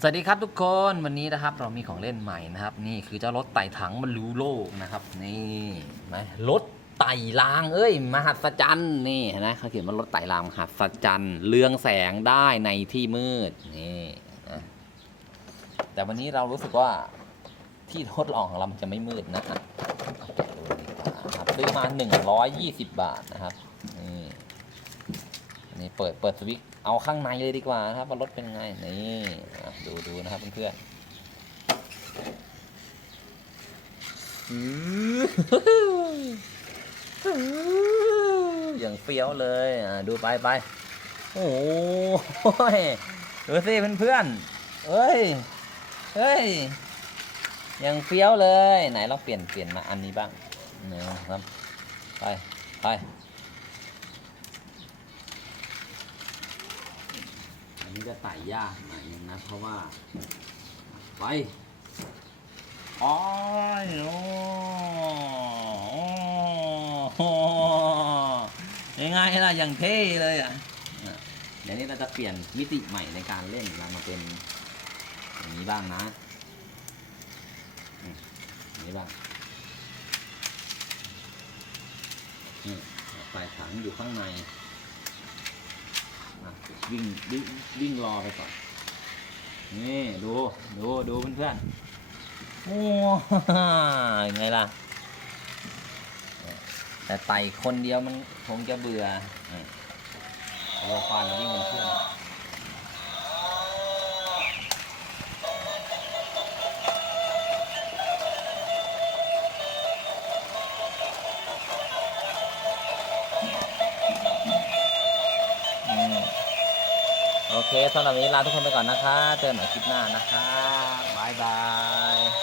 สวัสดีครับทุกคนวันนี้นะครับเรามีของเล่นใหม่นะครับ นี่คือเจ้ารถไต่ถังบรรลุโลกนะครับ นี่นไหมรถไต่ราง เอ้ย มหัศจรรย์นี่นไหมเขาเขียนว่ารถไต่รางมหัศจรรย์เรืองแสงได้ในที่มืดนี่นะแต่วันนี้เรารู้สึกว่าที่ทดลองของเรามันจะไม่มืดนะแกะดูดีกว่าครับซื้อมา 120 บาทนะครับนี่ นนี้เปิดเปิดสวิตช์เอาข้างในเลยดีกว่านะครับว่ารถเป็นไง นี่ดูดูนะครับเพื่อนๆอื้ออย่างเฟี้ยวเลยอะดูไปไปโอ้โหดูสิเพื่อนๆเอ้ยเฮ้ยอย่างเฟี้ยวเลย ไหนเราเปลี่ยนเปลี่ยนมาอันนี้บ้างเนะครับ ไป ไป อันนี้ จะไต่ยากหน่อยนึงนะ เพราะว่า ไปอ๋อยโอ้โหยังไงล่ะอย่างเท่เลยอะอะเดี๋ยวนี้เราจะเปลี่ยนมิติใหม่ในการเล่นเรามาเป็นอย่างนี้บ้างนะอืมอย่างนี้บ้างนี่ปลายถังอยู่ข้างในอะ วิ่งวิ่งวิ่งรอไปก่อน นี่ดูดูดูเพื่อนๆโอ้ยังไงล่ะ แต่ไต่คนเดียวมันคงจะเบื่ออะเอควานวิ่งเป็นเพื่อน โอเคสำหรับวันนี้ลาทุกคนไปก่อนนะคะ เจอกันใหม่คลิปหน้านะคะบายบาย